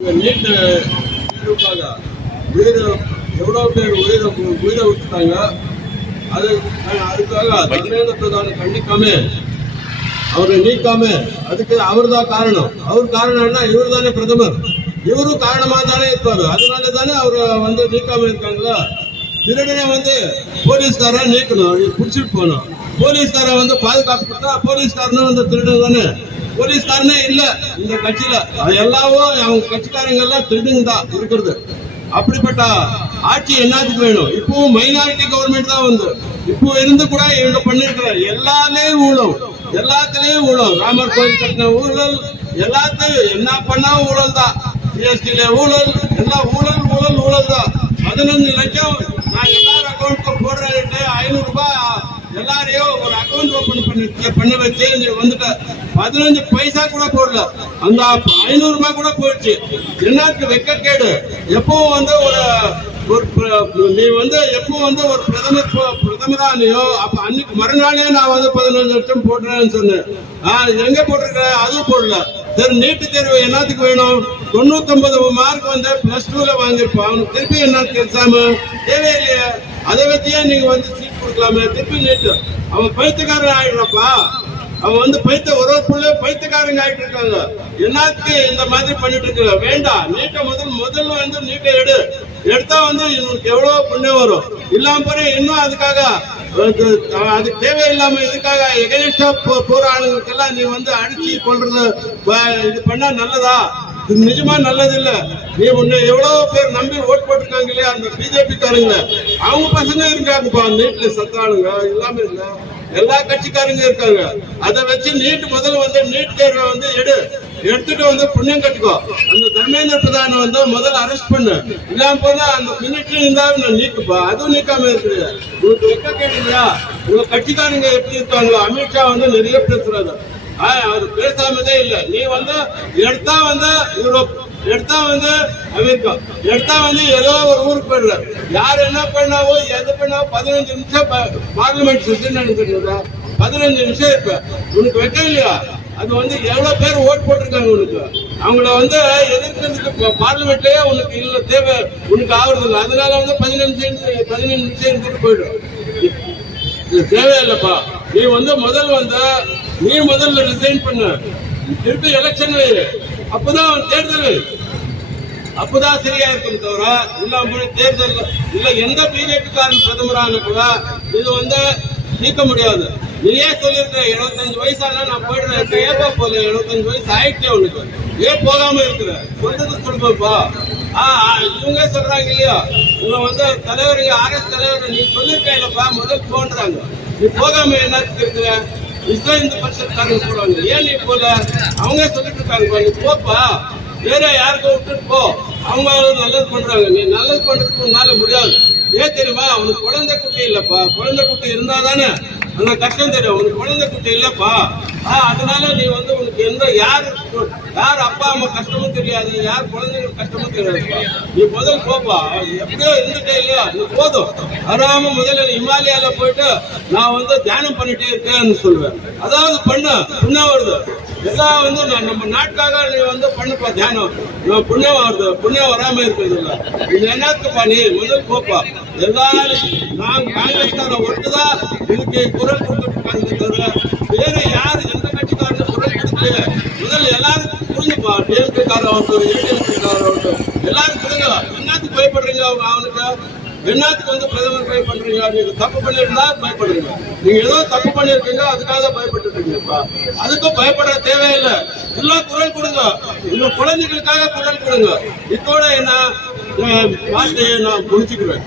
NEET தேர்வுக்காக எவ்வளோ பேர் உயிரை விட்டுட்டாங்க. அதுக்காக தர்மேந்திர பிரதான் கண்டிக்காம அவரை நீக்காம அதுக்கு அவர் தான் காரணம். அவர் காரணம்னா இவர் தானே பிரதமர், இவரும் காரணமா தானே இருப்பாரு. அதனால தானே அவரை நீக்காம இருக்காங்களா. திருடனை போலீஸ்காரன் நீக்கணும், பிடிச்சிட்டு போனோம். போலீஸ்காரன் பாதுகாப்பு கொடுத்தா போலீஸ்காரனும் திருடன் தானே. போலீஸ்காரனே இல்ல இந்த கட்சியில, எல்லாவும் அவங்க கட்சிக்காரங்க எல்லாம் திருடுங்க தான் இருக்கிறது. அப்படிப்பட்ட ஆட்சி என்னத்துக்கு வேணும்? இப்பவும் மைனாரிட்டி கவர்மெண்ட் தான் இப்போ இருந்து கூட இவங்க பண்ணிருக்கிற எல்லாத்துலயும் ஊழல். ராமர் கோயில் கட்டின ஊழல், எல்லாத்தையும் என்ன பண்ணா ஊழல் தான். ஜிஎஸ்டில ஊழல், எல்லாம் ஊழல் தான். 15 லட்சம் நான் எல்லாரும் அக்கௌண்ட்க்கு போடுறேன், 500 ரூபாய் எல்லாரையும் ஒரு அக்கௌண்ட் ஓபன் பண்ண வச்சு வந்துட்ட. 15 பைசா கூட போடல, அந்த 500 ரூபாய் கூட போயிடுச்சு. என்னத்துக்கு வெக்கக்கேடு? எப்பவும் நீ எப்பவும் ஒரு பிரதமரானியோ அப்ப அன்னைக்கு மறுநாளே நான் 15 லட்சம் போடுறேன்னு சொன்னேன். எங்க போட்டிருக்க? அதுவும் போடல. சரி, நீட்டு தேர்வு என்னத்துக்கு வேணும்? 99 மார்க் +2ல வாங்கியிருப்பான், அவனுக்கு திருப்பி என்னத்துக்கு எக்ஸாம் தேவையில்லையே. அதை வச்சியே நீங்க சீட் கொடுக்கலாமே. திருப்பி நீட்டு அவன் பைத்தியக்காரன் ஆயிடுறப்பா. அவன் பைத்த ஒரு பிள்ளை பைத்தியக்காரங்க ஆயிட்டு இருக்காங்க. என்னத்துக்கு இந்த மாதிரி பண்ணிட்டு இருக்க? வேண்டாம். நீட்டை முதல்ல நீட்டை எடுத்தா இவனுக்கு எவ்வளவு புண்ணியம் வரும். இல்லாம போற இன்னும் அதுக்காக அது தேவையில்லாம இதுக்காக எகனிஸ்டா போற ஆளுங்களுக்கெல்லாம் நீ அடிச்சு கொள்றது இது பண்ணா நல்லதா? இது நிஜமா நல்லது இல்ல. நீ எவ்வளவு பேர் நம்பி ஓட்டு போட்டிருக்காங்க இல்லையா, அந்த பிஜேபி காரங்க, அவங்க பசங்க இருக்காங்கப்பா நீட்ல சத்தாளுங்க இல்லாம இல்ல. எல்லா கட்சிக்காரங்க இருக்காங்க. அதை வச்சு முதல்ல நீட் தேர்வை எடுத்துட்டு புண்ணியம் கட்டுக்கோ. அந்த தர்மேந்திர பிரதான முதல்ல அரெஸ்ட் பண்ணு. இல்லாம போனா அந்த மினிட்ரி இருந்தாலும் நீக்குப்பா. அதுவும் நீக்காம இருக்குது. உங்களுக்கு வெக்க கேட்டீங்களா? உங்க கட்சிக்காரங்க எப்படி இருக்காங்களோ, அமித்ஷா நிறைய பேசுறாரு. அவர் பேசாமதே இல்ல. நீ எடுத்தா யூரோப், எடுத்தா அமெரிக்கா, எடுத்தா ஏதோ ஒரு ஊருக்கு போயிடுற. யார் என்ன பண்ணாவோ எது பண்ணாவோ 15 நிமிஷம் பார்லிமெண்ட் செஷன் நடந்துருந்தா 15 நிமிஷம் இருப்ப. உனக்கு வெக்க இல்லையா? அது எவ்வளவு பேர் ஓட்டு போட்டிருக்காங்க உனக்கு. அவங்கள எதிர்க்கிறதுக்கு பார்லிமெண்ட்லயே உனக்கு இல்ல தேவை, உனக்கு ஆகுறது இல்லை. அதனால 15 நிமிஷம் இருந்துட்டு போயிடும். இது தேவையில்லப்பா. நீ முதல்ல ரிசைன் பண்ண, திருப்பி எலெக்ஷன் அப்பதான் தேர்தல், அப்பதான் சரியா இருக்கும். தவிர இல்லாம தேர்தல் இல்ல எந்த பிஜேபி காரன் பிரதமரான கூட இது நீக்க முடியாது. நீயே சொல்லிருக்க 75 வயசானா நான் போயிடுறேன். ஏப்பா போல 75 வயசு ஆயிடுச்சே உனக்கு, ஏன் போகாம இருக்கிற? சொல்லுப்பா. இவங்க சொல்றாங்க இல்லையா, உங்களை தலைவர் RS தலைவர் நீ சொல்லிருக்க இல்லப்பா, முதல் போன்றாங்க. நீ போகாம என்னத்துக்கு இருக்கிற? விஸ்வ இந்து பரிஷத் காரங்க போடுவாங்க, ஏன் நீ போல? அவங்க சொல்லிட்டு இருக்காங்க, நீ போப்பா, வேற யாருக்கும் விட்டுட்டு போ. அவங்க நல்லது பண்றாங்க, நீ நல்லது பண்றதுக்கு உன்னால முடியாது. ஏன் தெரியுமா? அவனுக்கு குழந்தை குட்டி இல்லப்பா. குழந்தை குட்டி இருந்தா தானே அந்த கஷ்டம் தெரியும். உனக்கு குழந்தை குட்டி இல்லப்பா. அதனால நீ உனக்கு யார் அப்பா அம்மா கஷ்டமும் தெரியாது, யார் குழந்தைங்க கஷ்டமும் தெரியாது. நீ முதல் போப்பா. எப்படியோ இருந்துட்டே இல்லையா, நீ போதும். வராம முதல்ல இமாலயால போயிட்டு நான் தியானம் பண்ணிட்டே இருக்கேன்னு சொல்லுவேன். அதாவது புண்ணியம் வருது. எல்லாம் நம்ம நாட்டுக்காக நீ பண்ணுப்பா தியானம். புண்ணியம் வருது. புண்ணியம் வராம இருக்கிறது இல்ல. இது என்னத்துப்பா? நீ முதல் போப்பா. எல்லாரும் நான் காங்கிரஸ்காரன் ஒட்டுதான் இதுக்கு குரல் கொடுத்துட்டு தவிர வேற யாரு எந்த கட்சிக்காரன் குரல் கொடுக்கல. முதல்ல எல்லாரும் புரிஞ்சுப்பா. டிஎம்கே காரன் எல்லாரும் புரியுங்க. என்னத்துக்கு பயப்படுறீங்க? அவனுக்கு என்னத்துக்கு பிரதமர் பயப்படுறீங்க? நீங்க தப்பு பண்ணிருந்தா பயப்படுறீங்க. நீங்க ஏதோ தப்பு பண்ணிருக்கீங்க, அதுக்காக பயப்பட்டு இருக்கீங்கப்பா. அதுக்கும் பயப்பட தேவையில்லை. எல்லாம் குரல் கொடுங்க. உங்க குழந்தைகளுக்காக குரல் கொடுங்க. இதோட என்ன வார்த்தையை நான் முடிச்சுக்கிறேன்.